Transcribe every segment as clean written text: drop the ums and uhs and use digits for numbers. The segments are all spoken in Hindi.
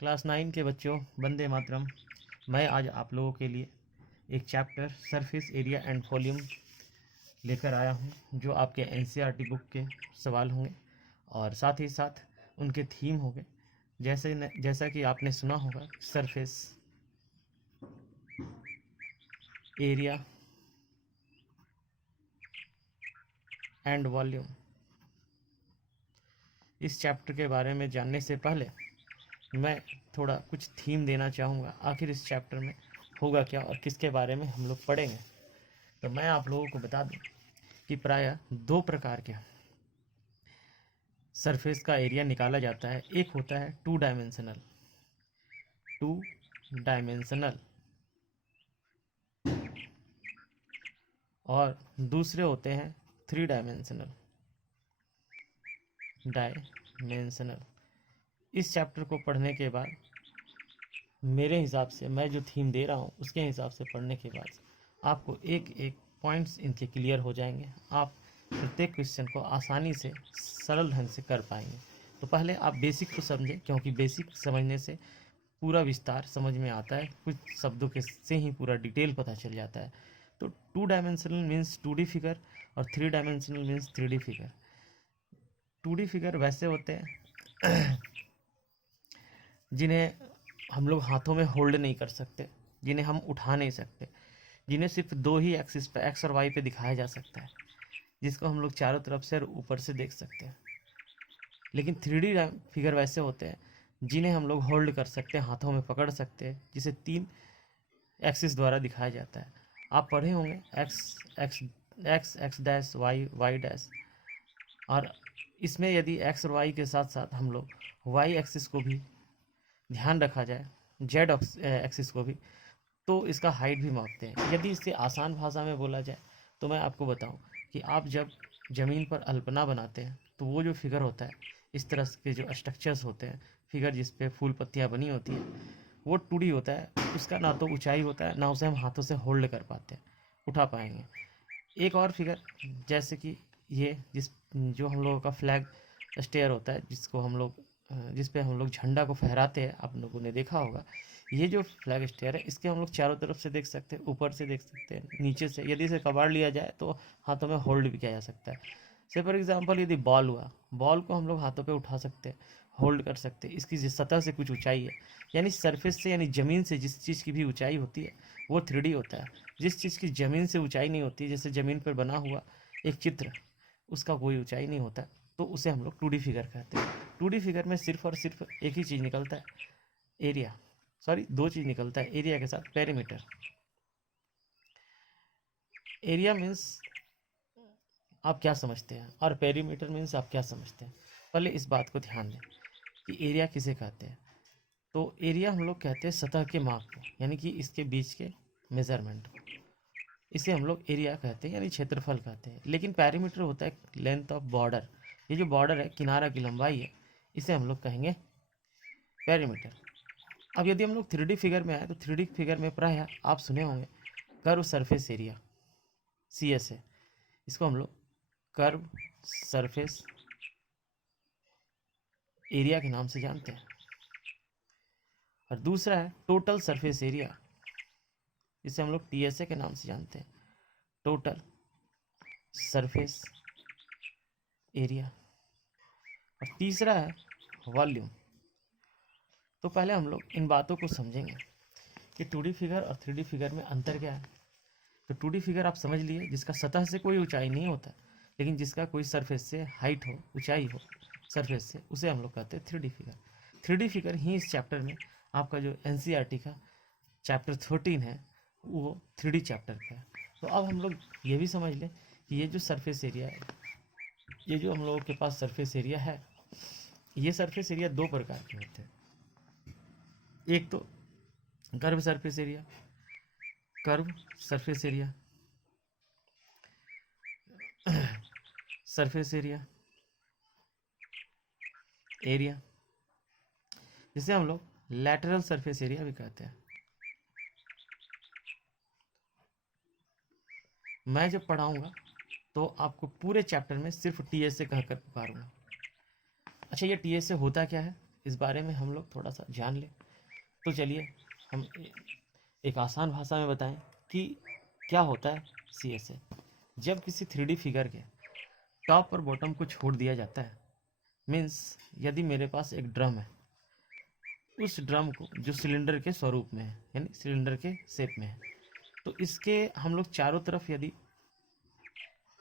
क्लास 9 के बच्चों, वंदे मातरम। मैं आज आप लोगों के लिए एक chapter surface area and volume लेकर आया हूं, जो आपके एनसीईआरटी बुक के सवाल होंगे और साथ ही साथ उनके थीम होंगे। जैसा कि आपने सुना होगा, सरफेस एरिया एंड वॉल्यूम। इस चैप्टर के बारे में जानने से पहले मैं थोड़ा कुछ थीम देना चाहूँगा। आखिर इस चैप्टर में होगा क्या और किसके बारे में हम लोग पढ़ेंगे। तो मैं आप लोगों को बता दूं कि प्रायः दो प्रकार के सरफेस का एरिया निकाला जाता है। एक होता है टू डायमेंशनल और दूसरे होते हैं डायमेंशनल। इस चैप्टर को पढ़ने के बाद, मेरे हिसाब से मैं जो थीम दे रहा हूँ उसके हिसाब से पढ़ने के बाद आपको एक एक पॉइंट्स इनके क्लियर हो जाएंगे। आप प्रत्येक क्वेश्चन को आसानी से सरल ढंग से कर पाएंगे। तो पहले आप बेसिक को समझें, क्योंकि बेसिक समझने से पूरा विस्तार समझ में आता है। कुछ शब्दों के से ही पूरा डिटेल पता चल जाता है। तो two dimensional means 2D figure और three dimensional means 3D figure. 2D figure वैसे होते हैं जिन्हें हम लोग हाथों में होल्ड नहीं कर सकते, जिन्हें हम उठा नहीं सकते, जिन्हें सिर्फ दो ही एक्सिस पे, एक्स और वाई पे दिखाया जा सकता है, जिसको हम लोग चारों तरफ से और ऊपर से देख सकते हैं। लेकिन 3D फिगर वैसे होते हैं जिन्हें हम लोग होल्ड कर सकते हैं, हाथों में पकड़ सकते हैं, जिसे 3 एक्सिस द्वारा दिखाया जाता है। आप पढ़े होंगे x x x x dash y y dash. और इसमें यदि एक्स और वाई के साथ साथ हम लोग वाई एक्सिस को भी ध्यान रखा जाए, जेड एक्सिस को भी, तो इसका हाइट भी मापते हैं। यदि इसे आसान भाषा में बोला जाए तो मैं आपको बताऊं कि आप जब ज़मीन पर अल्पना बनाते हैं तो वो जो फिगर होता है, इस तरह के जो स्ट्रक्चर्स होते हैं, फिगर जिस पे फूल पत्तियाँ बनी होती हैं, वो 2D होता है। उसका ना तो ऊंचाई होता है, ना उसे हम हाथों से होल्ड कर पाते हैं, उठा पाएंगे। एक और फिगर, जैसे कि ये जो हम लोगों का फ्लैग स्टेयर होता है, जिस पे हम लोग झंडा को फहराते हैं, आप लोगों ने देखा होगा। ये जो फ्लैग स्टेयर है, इसके हम लोग चारों तरफ से देख सकते हैं, ऊपर से देख सकते हैं, नीचे से। यदि इसे कबाड़ लिया जाए तो हाथों में होल्ड भी किया जा सकता है। से फॉर एग्जांपल, यदि बॉल हुआ, बॉल को हम लोग हाथों पे उठा सकते हैं, होल्ड कर सकते हैं। इसकी जिस सतह से कुछ ऊंचाई है, यानी सरफेस से, यानी ज़मीन से जिस चीज़ की भी ऊंचाई होती है, वो 3D होता है। जिस चीज़ की ज़मीन से ऊंचाई नहीं होती, जैसे ज़मीन पर बना हुआ एक चित्र, उसका कोई ऊंचाई नहीं होता, तो उसे हम लोग 2D फिगर कहते हैं। 2D फिगर में सिर्फ और सिर्फ एक ही चीज़ निकलता है, एरिया। सॉरी, दो चीज़ निकलता है एरिया के साथ, पेरीमीटर। एरिया मीन्स आप क्या समझते हैं और पेरीमीटर मीन्स आप क्या समझते हैं। पहले इस बात को ध्यान दें कि एरिया किसे कहते हैं। तो एरिया हम लोग कहते हैं सतह के माप को, यानी कि इसके बीच के मेजरमेंट को। इसे हम लोग एरिया कहते हैं, यानी क्षेत्रफल कहते हैं। लेकिन पेरीमीटर होता है लेंथ ऑफ बॉर्डर। ये जो बॉर्डर है, किनारा की लंबाई है, इसे हम लोग कहेंगे पेरीमीटर। अब यदि हम लोग 3D फिगर में आए तो 3D फिगर में प्रायः आप सुने होंगे कर्व सरफेस एरिया, CSA। इसको हम लोग कर्व सरफेस एरिया के नाम से जानते हैं। और दूसरा है टोटल सरफेस एरिया, इसे हम लोग TSA के नाम से जानते हैं, टोटल सरफेस एरिया। और तीसरा है वॉल्यूम। तो पहले हम लोग इन बातों को समझेंगे कि 2D फिगर और 3D फिगर में अंतर क्या है। तो 2D फिगर आप समझ लिए, जिसका सतह से कोई ऊंचाई नहीं होता, लेकिन जिसका कोई सरफेस से हाइट हो, ऊंचाई हो सरफेस से, उसे हम लोग कहते हैं 3D फिगर। 3D फिगर ही इस चैप्टर में, आपका जो NCERT का चैप्टर 13 है, वो 3D चैप्टर का है। तो अब हम लोग ये भी समझ लें कि ये जो सरफेस एरिया है, ये जो हम लोगों के पास सरफेस एरिया है, ये सरफेस एरिया दो प्रकार के होते हैं। एक तो curve surface area, curve surface area, surface area, area, जिसे हम लोग लैटरल सरफेस एरिया भी कहते हैं। मैं जब पढ़ाऊंगा तो आपको पूरे चैप्टर में सिर्फ TSA कहकर पुकारूंगा। अच्छा, ये TSA होता क्या है? इस बारे में हम लोग थोड़ा सा जान लें। तो चलिए हम एक आसान भाषा में बताएं कि क्या होता है CSA। जब किसी 3D फिगर के टॉप और बॉटम को छोड़ दिया जाता है, मीन्स यदि मेरे पास एक ड्रम है, उस ड्रम को जो सिलेंडर के स्वरूप में है यानी सिलेंडर के शेप में है, तो इसके हम लोग चारों तरफ यदि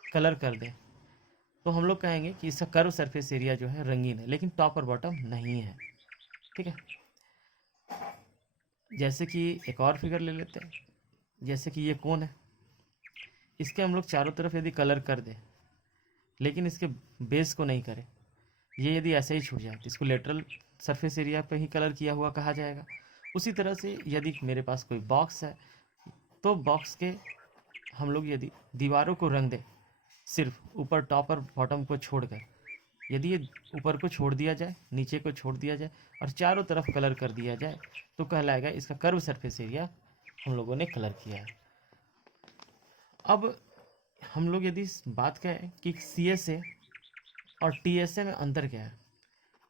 कलर कर दें तो हम लोग कहेंगे कि इसका कर्व सरफेस एरिया जो है रंगीन है, लेकिन टॉप और बॉटम नहीं है। ठीक है, जैसे कि एक और फिगर ले लेते हैं, जैसे कि ये कोन है, इसके हम लोग चारों तरफ यदि कलर कर दें लेकिन इसके बेस को नहीं करें, ये यदि ऐसे ही छूट जाए तो इसको लेटरल सरफेस एरिया पे ही कलर किया हुआ कहा जाएगा। उसी तरह से यदि मेरे पास कोई बॉक्स है तो बॉक्स के हम लोग यदि दीवारों को रंग दें सिर्फ ऊपर टॉप और बॉटम को छोड़कर, यदि ये ऊपर को छोड़ दिया जाए, नीचे को छोड़ दिया जाए और चारों तरफ कलर कर दिया जाए तो कहलाएगा इसका कर्व सरफेस एरिया हम लोगों ने कलर किया है। अब हम लोग यदि बात करें कि CSA और TSA में अंतर क्या है,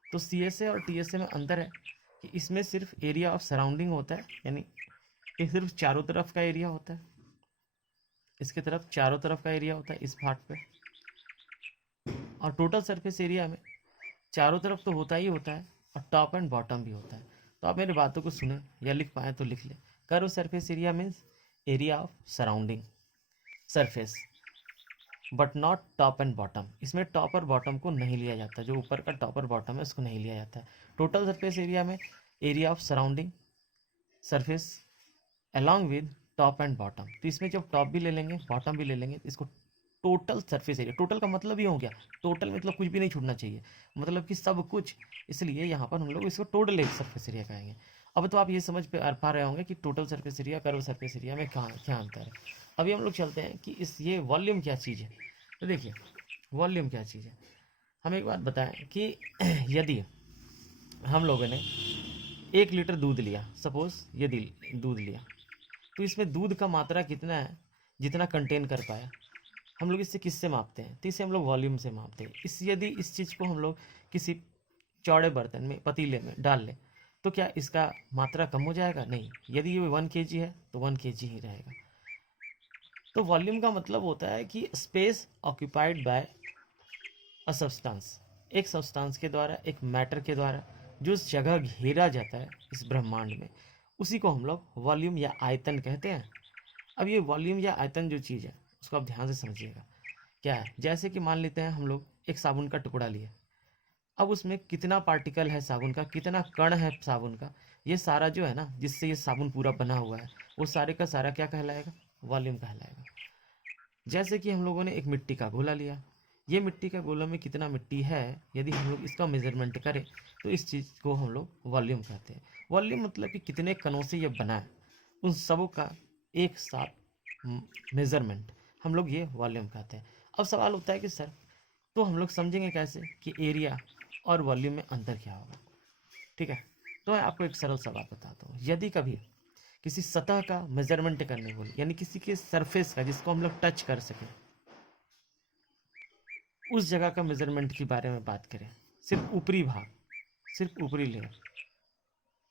तो CSA और TSA में अंतर है कि इसमें सिर्फ एरिया ऑफ सराउंडिंग होता है, यानी ये सिर्फ चारों तरफ का एरिया होता है, इसके तरफ चारों तरफ का एरिया होता है इस पार्ट पे। और टोटल सरफेस एरिया में चारों तरफ तो होता ही होता है और टॉप एंड बॉटम भी होता है। तो आप मेरी बातों को सुने या लिख पाए तो लिख ले। Curve surface area means area of surrounding surface, but not top and bottom. इसमें टॉप और बॉटम को नहीं लिया जाता, जो ऊपर का टॉप और बॉटम है उसको नहीं लिया जाता है। टोटल सरफेस एरिया में area of surrounding surface along with top and bottom. तो इसमें जब टॉप भी ले लेंगे बॉटम भी ले लेंगे तो इसको टोटल सरफेस एरिया, टोटल का मतलब ये हो गया, टोटल मतलब कुछ भी नहीं छूटना चाहिए, मतलब कि सब कुछ, इसलिए यहाँ पर हम लोग इसको टोटल सरफेस एरिया कहेंगे। अब तो आप ये समझ पा रहे होंगे कि total surface area curve surface area में क्या अंतर है। अभी हम लोग चलते हैं कि ये वॉल्यूम क्या चीज़ है। तो देखिए वॉल्यूम क्या चीज़ है, हम एक बात बताएं कि यदि हम लोगों ने 1 लीटर दूध लिया, सपोज ये दूध लिया, तो इसमें दूध का मात्रा कितना है जितना कंटेन कर पाया, हम लोग इससे किससे मापते हैं, तो इसे हम लोग वॉल्यूम से मापते हैं। यदि इस चीज़ को हम लोग किसी चौड़े बर्तन में पतीले में डाल लें तो क्या इसका मात्रा कम हो जाएगा? नहीं। यदि ये 1 kg है तो 1 kg ही रहेगा। तो वॉल्यूम का मतलब होता है कि space occupied by a substance, एक सब्सटेंस के द्वारा, एक मैटर के द्वारा जो उस जगह घेरा जाता है इस ब्रह्मांड में, उसी को हम लोग वॉल्यूम या आयतन कहते हैं। अब ये वॉल्यूम या आयतन जो चीज़ है उसको आप ध्यान से समझिएगा क्या है। जैसे कि मान लेते हैं हम लोग एक साबुन का टुकड़ा लिए, अब उसमें कितना पार्टिकल है साबुन का, कितना कण है साबुन का, ये सारा जो है ना जिससे ये साबुन पूरा बना हुआ है, वो सारे का सारा क्या कहलाएगा? वॉल्यूम कहलाएगा। जैसे कि हम लोगों ने एक मिट्टी का गोला लिया, ये मिट्टी का गोला में कितना मिट्टी है, यदि हम लोग इसका मेजरमेंट करें तो इस चीज़ को हम लोग वॉल्यूम कहते हैं। वॉल्यूम मतलब कि कितने कणों से ये बना है, उन सबों का एक साथ मेजरमेंट हम लोग ये वॉल्यूम कहते हैं। अब सवाल होता है कि सर तो हम लोग समझेंगे कैसे कि एरिया और वॉल्यूम में अंतर क्या होगा। ठीक है, तो मैं आपको एक सरल सा बात बताता हूँ। यदि कभी किसी सतह का मेजरमेंट करने को, यानी किसी के सरफेस का जिसको हम लोग टच कर सकें, उस जगह का मेजरमेंट के बारे में बात करें, सिर्फ ऊपरी भाग, सिर्फ ऊपरी लेयर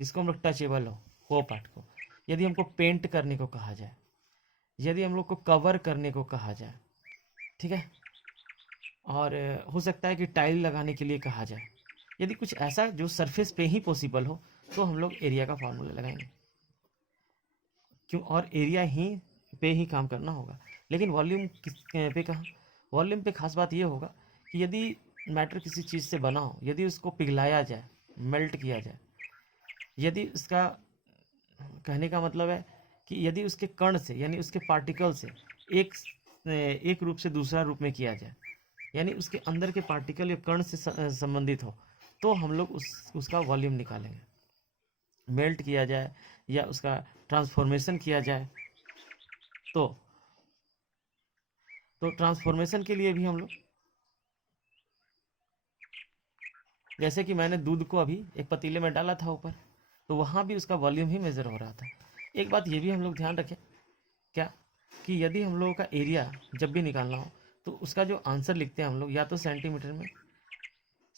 जिसको हम लोग टचेबल हो, वो पार्ट को यदि हमको पेंट करने को कहा जाए, यदि हम लोग को कवर करने को कहा जाए, ठीक है, और हो सकता है कि टाइल लगाने के लिए कहा जाए, यदि कुछ ऐसा जो सरफेस पे ही पॉसिबल हो तो हम लोग एरिया का फार्मूला लगाएंगे, क्यों, और एरिया ही पे ही काम करना होगा। लेकिन वॉल्यूम किस पे कहाँ? वॉल्यूम पे खास बात ये होगा कि यदि मैटर किसी चीज़ से बना हो, यदि उसको पिघलाया जाए, मेल्ट किया जाए, यदि उसका कहने का मतलब है कि यदि उसके कण से यानी उसके पार्टिकल से एक रूप से दूसरा रूप में किया जाए, यानी उसके अंदर के पार्टिकल या कण से संबंधित हो, तो हम लोग उसका वॉल्यूम निकालेंगे। मेल्ट किया जाए या उसका ट्रांसफॉर्मेशन किया जाए तो ट्रांसफॉर्मेशन के लिए भी हम लोग, जैसे कि मैंने दूध को अभी एक पतीले में डाला था ऊपर, तो वहाँ भी उसका वॉल्यूम ही मेज़र हो रहा था। एक बात ये भी हम लोग ध्यान रखें क्या, कि यदि हम लोगों का एरिया जब भी निकालना हो तो उसका जो आंसर लिखते हैं हम लोग, या तो सेंटीमीटर में,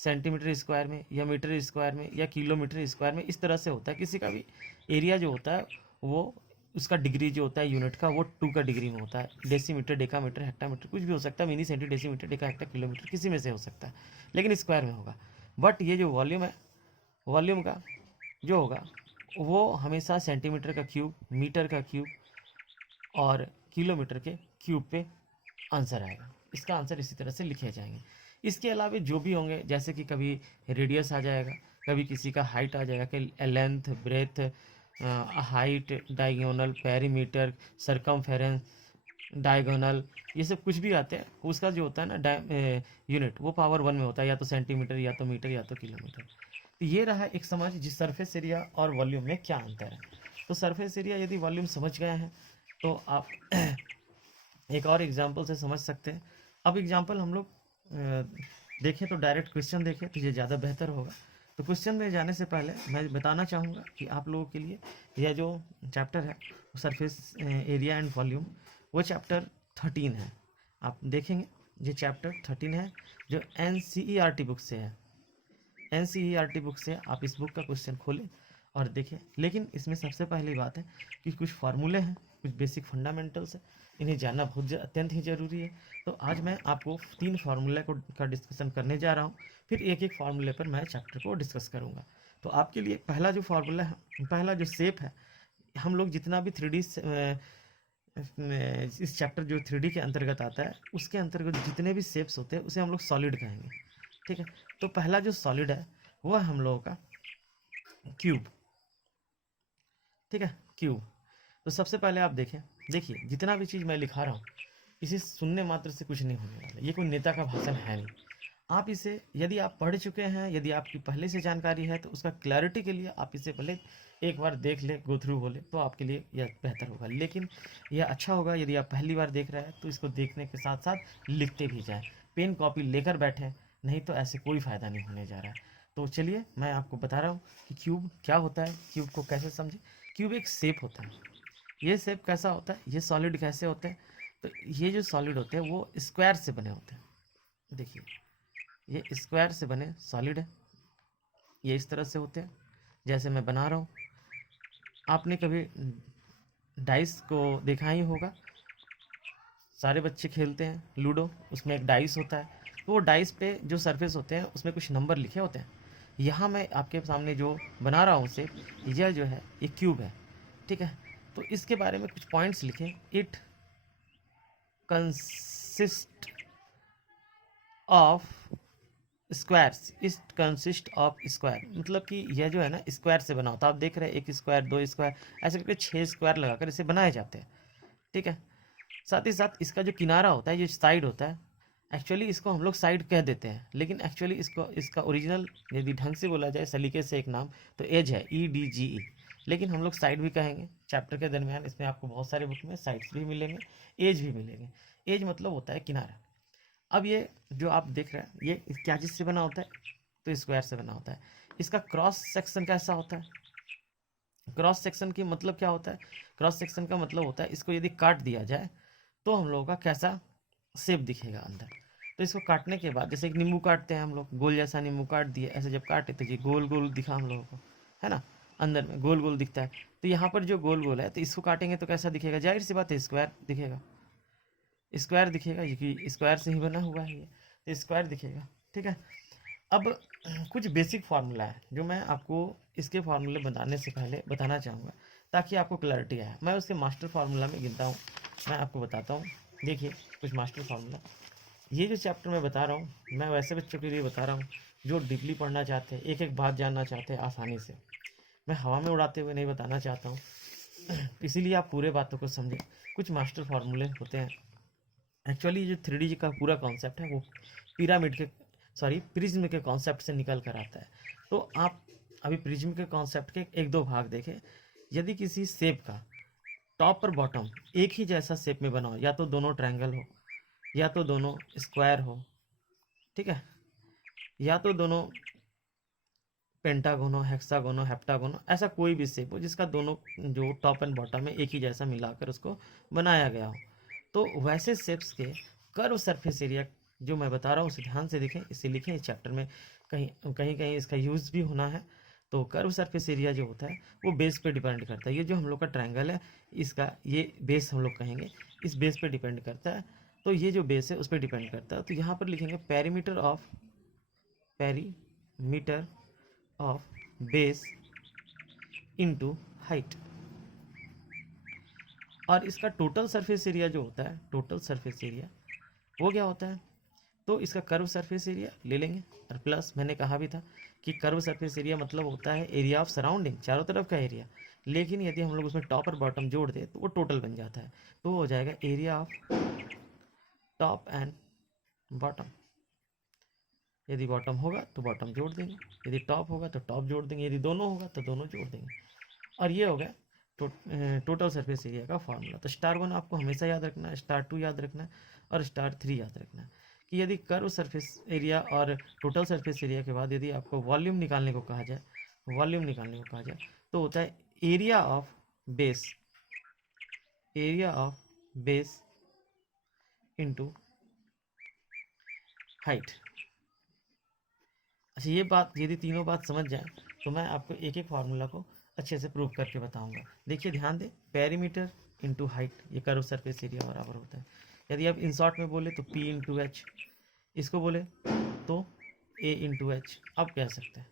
सेंटीमीटर स्क्वायर में या मीटर स्क्वायर में या किलोमीटर स्क्वायर में, इस तरह से होता है। किसी का भी एरिया जो होता है वो उसका डिग्री जो होता है यूनिट का वो 2 का डिग्री में होता है। डेसीमीटर, डेकामीटर, हेक्टामीटर कुछ भी हो सकता है, mini centi, decimetre, deca, hecta, kilometre किसी में से हो सकता है, लेकिन स्क्वायर में होगा। बट ये जो वॉल्यूम है, वॉल्यूम का जो होगा वो हमेशा सेंटीमीटर का क्यूब, मीटर का क्यूब और किलोमीटर के क्यूब पे आंसर आएगा। इसका आंसर इसी तरह से लिखे जाएंगे। इसके अलावा जो भी होंगे, जैसे कि कभी रेडियस आ जाएगा, कभी किसी का हाइट आ जाएगा कि length, breadth, height, diagonal, perimeter, circumference, diagonal, ये सब कुछ भी आते हैं, उसका जो होता है ना यूनिट वो पावर 1 में होता है, या तो सेंटीमीटर या तो मीटर या तो किलोमीटर। तो ये रहा एक समझ जिस सरफेस एरिया और वॉल्यूम में क्या अंतर है। तो सरफेस एरिया यदि वॉल्यूम समझ गए हैं तो आप एक और एग्जांपल से समझ सकते हैं। अब एग्जांपल हम लोग देखें तो डायरेक्ट क्वेश्चन देखें तो ये ज़्यादा बेहतर होगा। तो क्वेश्चन में जाने से पहले मैं बताना चाहूँगा कि आप लोगों के लिए यह जो चैप्टर है सरफेस एरिया एंड वॉल्यूम, वो चैप्टर 13 है। आप देखेंगे ये चैप्टर 13 है जो NCERT बुक से है। NCERT बुक से आप इस बुक का क्वेश्चन खोलें और देखें। लेकिन इसमें सबसे पहली बात है कि कुछ फार्मूले हैं, कुछ बेसिक फंडामेंटल्स है, इन्हें जानना बहुत अत्यंत ही ज़रूरी है। तो आज मैं आपको 3 फार्मूले का डिस्कशन करने जा रहा हूँ, फिर एक एक फार्मूले पर मैं चैप्टर को डिस्कस करूँगा। तो आपके लिए पहला जो फार्मूला है, पहला जो शेप है, हम लोग जितना भी 3D इस चैप्टर जो 3D के अंतर्गत आता है, उसके अंतर्गत जितने भी शेप्स होते हैं उसे हम लोग सॉलिड कहेंगे। ठीक है, तो पहला जो सॉलिड है वो है हम लोगों का क्यूब। ठीक है, क्यूब। तो सबसे पहले आप देखिए जितना भी चीज़ मैं लिखा रहा हूँ इसे सुनने मात्र से कुछ नहीं होने वाला, ये कोई नेता का भाषण है नहीं। आप इसे यदि आप पढ़ चुके हैं, यदि आपकी पहले से जानकारी है, तो उसका क्लैरिटी के लिए आप इसे पहले एक बार देख ले, गो थ्रू हो ले, तो आपके लिए यह बेहतर होगा। लेकिन यह अच्छा होगा यदि आप पहली बार देख रहे हैं तो इसको देखने के साथ साथ लिखते भी जाएं, पेन कॉपी लेकर बैठें, नहीं तो ऐसे कोई फ़ायदा नहीं होने जा रहा है। तो चलिए मैं आपको बता रहा हूँ कि क्यूब क्या होता है, क्यूब को कैसे समझे। क्यूब एक शेप होता है। ये शेप कैसा होता है, ये सॉलिड कैसे होते हैं, तो ये जो सॉलिड होते हैं वो स्क्वायर से बने होते हैं। देखिए ये स्क्वायर से बने सॉलिड है, ये इस तरह से होते हैं जैसे मैं बना रहा हूँ। आपने कभी डाइस को देखा ही होगा, सारे बच्चे खेलते हैं लूडो, उसमें एक डाइस होता है, तो वो डाइस पे जो सरफेस होते हैं उसमें कुछ नंबर लिखे होते हैं। यहाँ मैं आपके सामने जो बना रहा हूँ उसे, यह जो है ये क्यूब है। ठीक है, तो इसके बारे में कुछ पॉइंट्स लिखें। इट कंसिस्ट ऑफ स्क्वायर्स, इस कंसिस्ट ऑफ स्क्वायर, मतलब कि यह जो है ना स्क्वायर से बना होता है। आप देख रहे हैं 1 स्क्वायर, 2 स्क्वायर, ऐसे करके 6 स्क्वायर लगाकर इसे बनाए जाते हैं। ठीक है, साथ ही साथ इसका जो किनारा होता है, ये साइड होता है, एक्चुअली इसको हम लोग साइड कह देते हैं, लेकिन एक्चुअली इसका ओरिजिनल यदि ढंग से बोला जाए सलीके से एक नाम तो एज है, EDGE, लेकिन हम लोग साइड भी कहेंगे। चैप्टर के दरमियान इसमें आपको बहुत सारे बुक में साइड्स भी मिलेंगे, एज भी मिलेंगे। एज मतलब होता है किनारा। अब ये जो आप देख रहे हैं ये क्या चीज़ से बना होता है, तो स्क्वायर से बना होता है। इसका क्रॉस सेक्शन कैसा होता है, क्रॉस सेक्शन की मतलब क्या होता है, क्रॉस सेक्शन का मतलब होता है इसको यदि काट दिया जाए तो हम लोगों का कैसा शेप दिखेगा अंदर। तो इसको काटने के बाद जैसे एक नींबू काटते हैं हम लोग, गोल जैसा नींबू काट दिए, ऐसे जब काटे तो ये गोल गोल दिखा हम लोगों को, है ना, अंदर में गोल गोल दिखता है। तो यहाँ पर जो गोल गोल है तो इसको काटेंगे तो कैसा दिखेगा, जाहिर सी बात है स्क्वायर दिखेगा, स्क्वायर दिखेगा, क्योंकि स्क्वायर से ही बना हुआ है ये, तो स्क्वायर दिखेगा। ठीक है, अब कुछ बेसिक फार्मूला है जो मैं आपको इसके फार्मूले बताने से पहले बताना चाहूँगा ताकि आपको क्लैरिटी आए। मैं उसके मास्टर फार्मूला में गिनता हूँ, मैं आपको बताता हूँ। देखिए कुछ मास्टर फार्मूला, ये जो चैप्टर मैं बता रहा हूँ मैं वैसे बच्चों के लिए बता रहा हूँ जो डीपली पढ़ना चाहते हैं, एक एक बात जानना चाहते हैं आसानी से। मैं हवा में उड़ाते हुए नहीं बताना चाहता हूँ, इसीलिए आप पूरे बातों को समझें। कुछ मास्टर फार्मूले होते हैं। एक्चुअली जो 3D का पूरा कॉन्सेप्ट है वो प्रिज्म के कॉन्सेप्ट से निकल कर आता है। तो आप अभी प्रिज्म के कॉन्सेप्ट के 1-2 भाग देखें। यदि किसी शेप का टॉप और बॉटम एक ही जैसा शेप में बना हो, या तो दोनों ट्रायंगल हो, या तो दोनों स्क्वायर हो, ठीक है, या तो दोनों पेंटागोन हो, हेक्सागोन हो, हेप्टागोन हो, ऐसा कोई भी शेप हो जिसका दोनों जो टॉप एंड बॉटम में एक ही जैसा मिलाकर उसको बनाया गया हो, तो वैसे शेप्स के कर्व सरफेस एरिया जो मैं बता रहा हूँ उसे ध्यान से देखें, इसे लिखें इस चैप्टर में, कहीं कहीं कहीं इसका यूज़ भी होना है। तो कर्व सरफेस एरिया जो होता है वो बेस पे डिपेंड करता है। ये जो हम लोग का ट्रायंगल है इसका ये बेस हम लोग कहेंगे, इस बेस पे डिपेंड करता है। तो ये जो बेस है उस पर डिपेंड करता है। तो यहाँ पर लिखेंगे perimeter of base into height. और इसका टोटल सरफेस एरिया जो होता है, टोटल सरफेस एरिया वो क्या होता है, तो इसका कर्व सरफेस एरिया ले लेंगे। और प्लस मैंने कहा भी था कि कर्व सरफेस एरिया मतलब होता है एरिया ऑफ सराउंडिंग, चारों तरफ का एरिया। लेकिन यदि हम लोग उसमें टॉप और बॉटम जोड़ दें तो वो टोटल बन जाता है। तो वो हो जाएगा area of top and bottom. यदि बॉटम होगा तो बॉटम जोड़ देंगे, यदि टॉप होगा तो टॉप जोड़ देंगे, यदि दोनों होगा तो दोनों जोड़ देंगे। और ये हो गया टोटल सरफेस एरिया का फार्मूला। तो स्टार 1 आपको हमेशा याद रखना है, स्टार 2 याद रखना है और स्टार 3 याद रखना है कि यदि कर्व सरफेस एरिया और टोटल सरफेस एरिया के बाद यदि आपको वॉल्यूम निकालने को कहा जाए, तो होता है area of base into height. अच्छा, ये बात यदि तीनों बात समझ जाए तो मैं आपको एक एक फार्मूला को अच्छे से प्रूव करके बताऊंगा। देखिए ध्यान दें, पेरीमीटर इंटू हाइट, ये कर्व सरफेस एरिया बराबर होता है। यदि आप इन शॉर्ट में बोले तो P इंटू एच, इसको बोले तो A इंटू एच आप कह सकते हैं।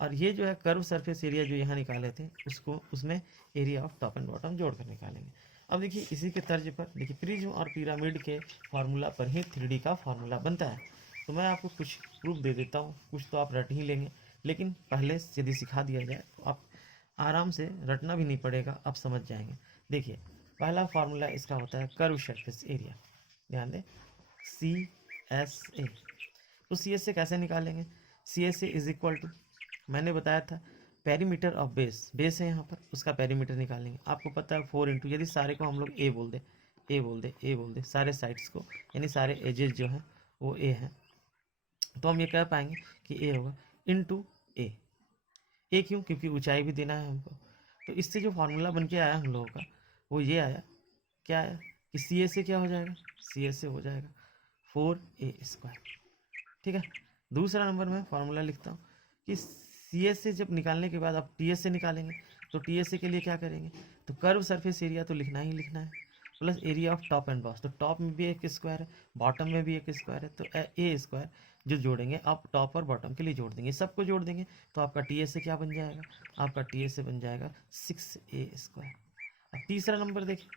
और ये जो है कर्व सरफेस एरिया जो यहाँ निकाले थे उसको उसमें area of top and bottom जोड़ कर निकालेंगे। अब देखिए इसी के तर्ज पर देखिए प्रिज्म और पिरामिड के फार्मूला पर ही 3D का फार्मूला बनता है। तो मैं आपको कुछ प्रूफ दे देता हूँ, कुछ तो आप रट ही लेंगे, लेकिन पहले यदि सिखा दिया जाए तो आप आराम से रटना भी नहीं पड़ेगा, आप समझ जाएंगे। देखिए पहला फार्मूला इसका होता है कर्व सरफेस एरिया, ध्यान दें CSA। तो CSA कैसे निकालेंगे, CSA इज इक्वल टू, मैंने बताया था पेरीमीटर ऑफ बेस है यहाँ पर, उसका पेरीमीटर निकालेंगे। आपको पता है 4 इंटू, यदि सारे को हम लोग ए बोल दे सारे साइड्स को, यानी सारे एजेस जो हैं वो ए हैं, तो हम ये कह पाएंगे कि ए होगा इंटू ए क्यों, क्योंकि ऊंचाई भी देना है हमको। तो इससे जो फार्मूला बन के आया हम लोगों का वो ये आया, क्या आया कि CSA क्या हो जाएगा, CSA हो जाएगा 4A²। ठीक है, दूसरा नंबर में फार्मूला लिखता हूँ कि CSA जब निकालने के बाद आप TSA निकालेंगे, तो TSA के लिए क्या करेंगे, तो कर्व सरफेस एरिया तो लिखना ही लिखना है, plus area of top and bottom. तो टॉप में भी एक स्क्वायर है, बॉटम में भी एक स्क्वायर है, तो A² जो जोड़ेंगे आप टॉप और बॉटम के लिए जोड़ देंगे, सबको जोड़ देंगे तो आपका TSA क्या बन जाएगा, आपका TSA बन जाएगा 6A²। अब तीसरा नंबर देखिए,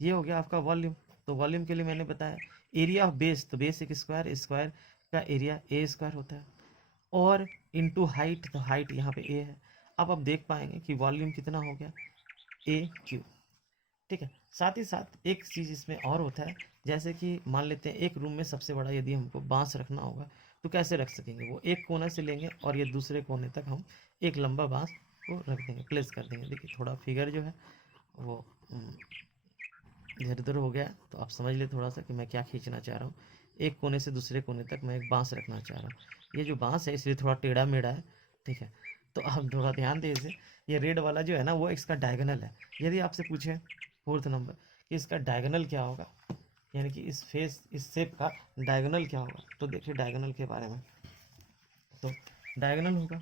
ये हो गया आपका वॉल्यूम। तो वॉल्यूम के लिए मैंने बताया एरिया ऑफ बेस, तो बेस एक स्क्वायर का एरिया A² होता है, और इनटू हाइट, तो हाइट यहाँ पे A है। अब आप देख पाएंगे कि वॉल्यूम कितना हो गया AQ। ठीक है, साथ ही साथ एक चीज़ इसमें और होता है, जैसे कि मान लेते हैं एक रूम में सबसे बड़ा यदि हमको बांस रखना होगा तो कैसे रख सकेंगे, वो एक कोने से लेंगे और ये दूसरे कोने तक हम एक लंबा बांस को रख देंगे, प्लेस कर देंगे। देखिए थोड़ा फिगर जो है वो इधर उधर हो गया, तो आप समझ ले थोड़ा सा कि मैं क्या खींचना चाह रहा हूँ। एक कोने से दूसरे कोने तक मैं एक बांस रखना चाह रहा हूँ। ये जो बांस है इसलिए थोड़ा टेढ़ा मेढ़ा है, ठीक है। तो आप थोड़ा ध्यान दें इसे, ये रेड वाला जो है ना वो इसका डायगोनल है। यदि आपसे पूछे 4th नंबर कि इसका डायगोनल क्या होगा, यानी कि इस शेप का डायगोनल क्या होगा, तो देखिए डायगोनल के बारे में, तो डायगोनल होगा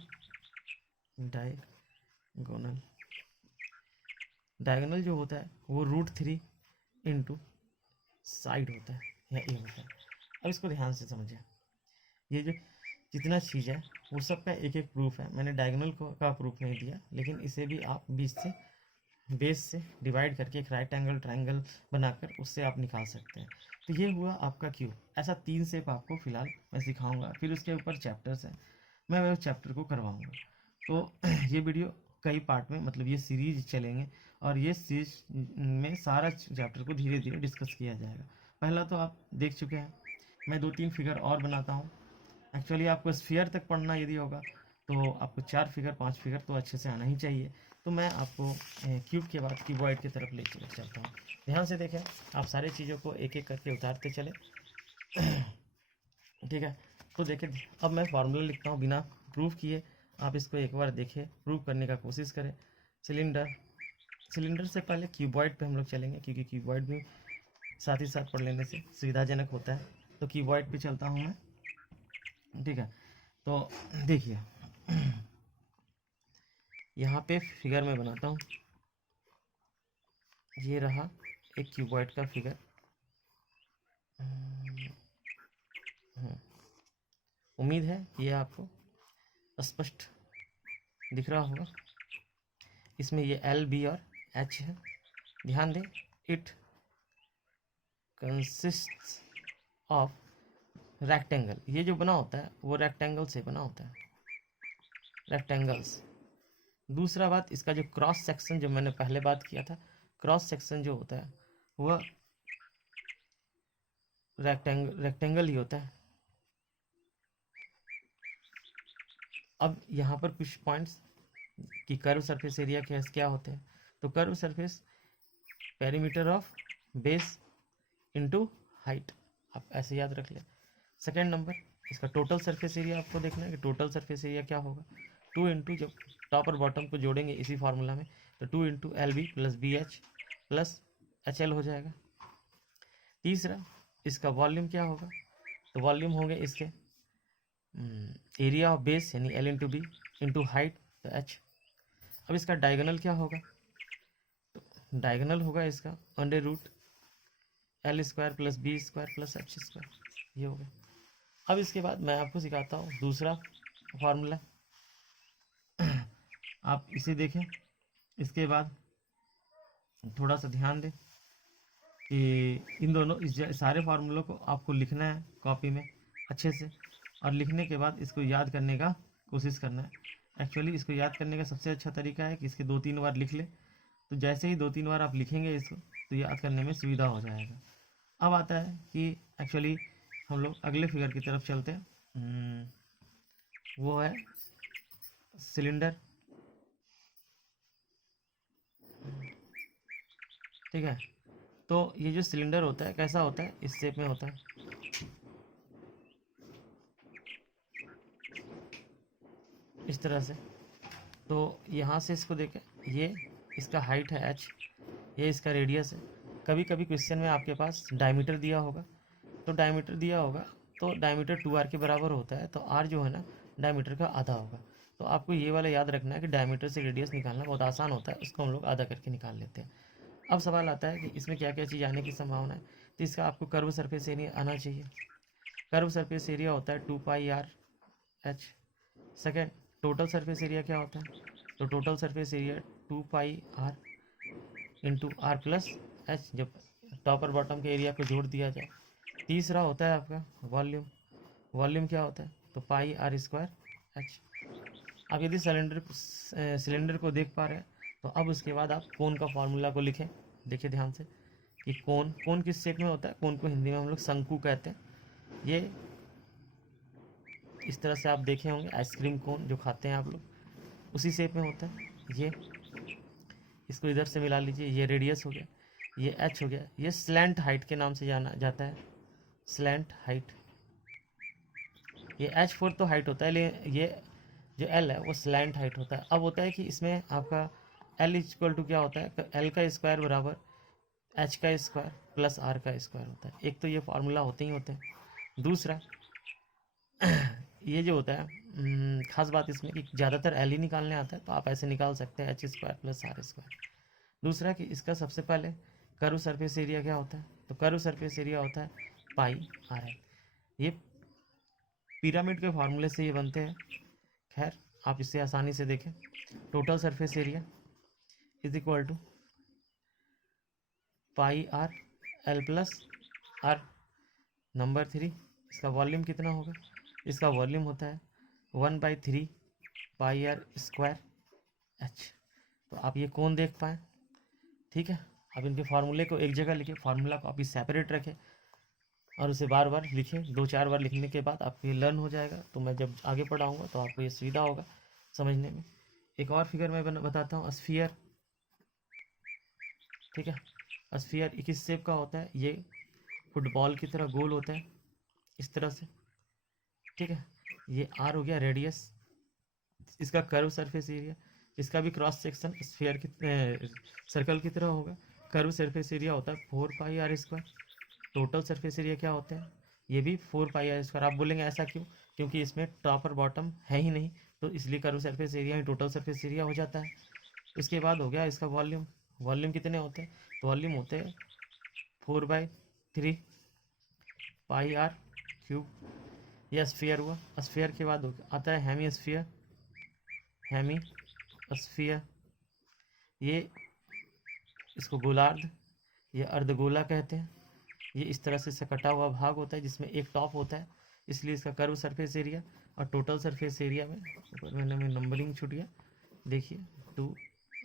डायगोनल जो होता है वो √3 इंटू साइड होता है या ए होता है। अब इसको ध्यान से समझिए, ये जो जितना चीज़ है वो सब का एक एक प्रूफ है। मैंने डायगोनल का प्रूफ नहीं दिया, लेकिन इसे भी आप बेस से डिवाइड करके एक राइट एंगल ट्रायंगल बनाकर उससे आप निकाल सकते हैं। तो ये हुआ आपका क्यूब। ऐसा 3 शेप आपको फिलहाल मैं सिखाऊंगा, फिर उसके ऊपर चैप्टर्स हैं, मैं वह चैप्टर को करवाऊंगा। तो ये वीडियो कई पार्ट में, मतलब ये सीरीज चलेंगे और ये सीरीज में सारा चैप्टर को धीरे धीरे डिस्कस किया जाएगा। पहला तो आप देख चुके हैं, मैं 2-3 फिगर और बनाता हूँ। एक्चुअली आपको स्फीयर तक पढ़ना यदि होगा तो आपको 4 फिगर 5 फिगर तो अच्छे से आना ही चाहिए। तो मैं आपको क्यूब के बाद क्यूबॉइड की तरफ ले चलता हूँ। ध्यान से देखें, आप सारी चीज़ों को एक एक करके उतारते चले। ठीक है, तो देखिए अब मैं फार्मूला लिखता हूँ बिना प्रूफ किए, आप इसको एक बार देखें, प्रूव करने का कोशिश करें। सिलेंडर से पहले क्यूबॉइड पे हम लोग चलेंगे, क्योंकि क्यूबॉइड भी साथ ही साथ पढ़ लेने से सुविधाजनक होता है। तो क्यूबॉइड पे चलता हूँ मैं, ठीक है। तो देखिए यहाँ पे फिगर में बनाता हूँ, ये रहा एक क्यूबॉइड का फिगर। उम्मीद है ये आपको स्पष्ट दिख रहा होगा। इसमें ये एल, बी और एच है। ध्यान दें, इट कंसिस्ट्स ऑफ रेक्टेंगल। ये जो बना होता है वो रेक्टेंगल से बना होता है, रेक्टेंगल्स। दूसरा बात, इसका जो क्रॉस सेक्शन, जो मैंने पहले बात किया था, क्रॉस सेक्शन जो होता है वह रेक्टेंगल ही होता है। अब यहाँ पर कुछ पॉइंट्स कि कर्व सरफेस एरिया क्या होते हैं। तो curve surface perimeter of base into height, आप ऐसे याद रख लें। सेकेंड नंबर, इसका टोटल सरफेस एरिया आपको देखना है कि टोटल सरफेस एरिया क्या होगा। 2 इंटू, जब टॉप और बॉटम को जोड़ेंगे इसी फार्मूला में, तो 2 into l b plus b h plus h l हो जाएगा। तीसरा, इसका वॉल्यूम क्या होगा, तो वॉल्यूम होंगे इसके एरिया ऑफ बेस यानी l into b into height तो एच। अब इसका डायगोनल क्या होगा, तो डायगोनल होगा इसका under root l square plus b square plus h square, ये हो गया। अब इसके बाद मैं आपको सिखाता हूँ दूसरा फार्मूला, आप इसे देखें। इसके बाद थोड़ा सा ध्यान दें कि इन दोनों, इस सारे फार्मूलों को आपको लिखना है कॉपी में अच्छे से, और लिखने के बाद इसको याद करने का कोशिश करना है। एक्चुअली इसको याद करने का सबसे अच्छा तरीका है कि इसके 2-3 बार लिख ले, तो जैसे ही 2-3 बार आप लिखेंगे इसको, तो याद करने में सुविधा हो जाएगा। अब आता है कि एक्चुअली हम लोग अगले फिगर की तरफ चलते हैं। वो है सिलेंडर, ठीक है। तो ये जो सिलेंडर होता है कैसा होता है, इस शेप में होता है, इस तरह से। तो यहाँ से इसको देखें, ये इसका हाइट है h, ये इसका रेडियस है। कभी कभी क्वेश्चन में आपके पास डायमीटर दिया होगा, तो डायमीटर दिया होगा तो डायमीटर 2r के बराबर होता है, तो r जो है ना डायमीटर का आधा होगा। तो आपको ये वाला याद रखना है कि डायमीटर से रेडियस निकालना बहुत आसान होता है, उसको हम लोग आधा करके निकाल लेते हैं। अब सवाल आता है कि इसमें क्या क्या चीज़ आने की संभावना है, तो इसका आपको कर्व सरफेस एरिया आना चाहिए। कर्व सरफेस एरिया होता है 2πr/h। Second, total surface area क्या होता है, तो total surface area 2πr into r plus h, जब टॉप और बॉटम के एरिया को जोड़ दिया जाए। तीसरा होता है आपका वॉल्यूम। वॉल्यूम क्या होता है, तो πr²h। अब यदि सिलेंडर को देख पा रहे हैं, तो अब उसके बाद आप कोन का फॉर्मूला को लिखें। देखिए ध्यान से कि कोन किस शेप में होता है। कोन को हिंदी में हम लोग शंकु कहते हैं। ये इस तरह से आप देखे होंगे, आइसक्रीम कोन जो खाते हैं आप लोग, उसी शेप में होता है। ये इसको इधर से मिला लीजिए, ये रेडियस हो गया, ये एच हो गया। ये स्लैंट हाइट के नाम से जाना जाता है, स्लैंट हाइट। ये h4 तो हाइट होता है, लेकिन ये जो l है वो स्लैंट हाइट होता है। अब होता है कि इसमें आपका l इक्वल टू क्या होता है, l का स्क्वायर बराबर h का स्क्वायर प्लस r का स्क्वायर होता है। एक तो ये फार्मूला होते ही होते हैं। दूसरा ये जो होता है, खास बात इसमें कि ज़्यादातर l ही निकालने आता है, तो आप ऐसे निकाल सकते हैं h² प्लस r स्क्वायर। दूसरा कि इसका सबसे पहले कर्व सरफेस एरिया क्या होता है, तो कर्व सरफेस एरिया होता है πr। ये पिरामिड के फार्मूले से ये बनते हैं। खैर, आप इसे आसानी से देखें, total surface area is equal to πr/l plus r। Number 3, इसका वॉल्यूम कितना होगा, इसका वॉल्यूम होता है 1/3 πr²h। तो आप ये कौन देख पाए, ठीक है। अब इनके फार्मूले को एक जगह लिखे, फार्मूला को आप सेपरेट रखें और उसे बार बार लिखें। 2-4 बार लिखने के बाद आपको ये लर्न हो जाएगा, तो मैं जब आगे पढ़ाऊँगा तो आपको ये सुविधा होगा समझने में। एक और फिगर मैं बताता हूँ, स्फीयर, ठीक है। स्फीयर किस शेप का होता है, ये फुटबॉल की तरह गोल होता है, इस तरह से, ठीक है। ये r हो गया रेडियस, इसका कर्व सरफेस एरिया, इसका भी क्रॉस सेक्शन स्फीयर की सर्कल की तरह होगा। कर्व सरफेस एरिया होता है 4πr²। टोटल सरफेस एरिया क्या होता है, ये भी 4πr²। आप बोलेंगे ऐसा क्यों? क्योंकि इसमें टॉप और बॉटम है ही नहीं, तो इसलिए कर्व सरफेस एरिया ही टोटल सरफेस एरिया हो जाता है। इसके बाद हो गया इसका वॉल्यूम। वॉल्यूम कितने होते हैं? तो वॉल्यूम होते हैं 4/3 πr³। यह स्फीयर हुआ। स्फीयर के बाद आता है हेमी स्फीयर। हेमी स्फीयर, ये इसको गोलार्ध या अर्धगोला कहते हैं। ये इस तरह से इसका कटा हुआ भाग होता है जिसमें एक टॉप होता है, इसलिए इसका कर्व सरफेस एरिया और टोटल सरफेस एरिया में ऊपर मैंने नंबरिंग छूट गया, देखिए 2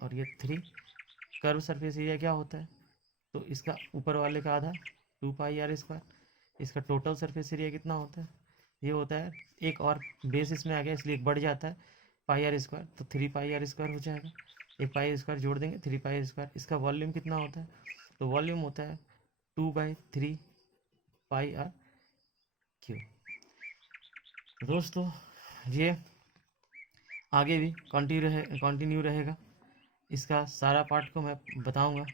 और ये 3। कर्व सरफेस एरिया क्या होता है? तो इसका ऊपर वाले का आधा 2πr²। इसका टोटल सरफेस एरिया कितना होता है? ये होता है, एक और बेस इसमें आ गया इसलिए बढ़ जाता है πr², तो 3πr² हो जाएगा। एक πr² जोड़ देंगे 3πr²। इसका वॉल्यूम कितना होता है? तो वॉल्यूम होता है 2/3 πr³। दोस्तों ये आगे भी कंटिन्यू रहेगा, इसका सारा पार्ट को मैं बताऊंगा।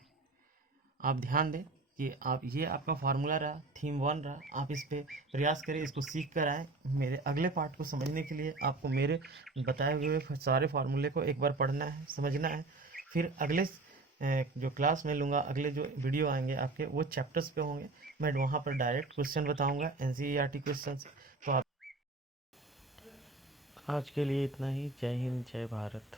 आप ध्यान दें कि आप ये आपका फार्मूला रहा, थीम 1 रहा, आप इस पे प्रयास करें, इसको सीख कर आएँ। मेरे अगले पार्ट को समझने के लिए आपको मेरे बताए हुए सारे फार्मूले को एक बार पढ़ना है, समझना है। फिर अगले जो क्लास में लूँगा, अगले जो वीडियो आएंगे आपके, वो चैप्टर्स पे होंगे। मैं वहाँ पर डायरेक्ट क्वेश्चन बताऊँगा, NCERT क्वेश्चन। तो आप आज के लिए इतना ही। जय हिंद, जय भारत।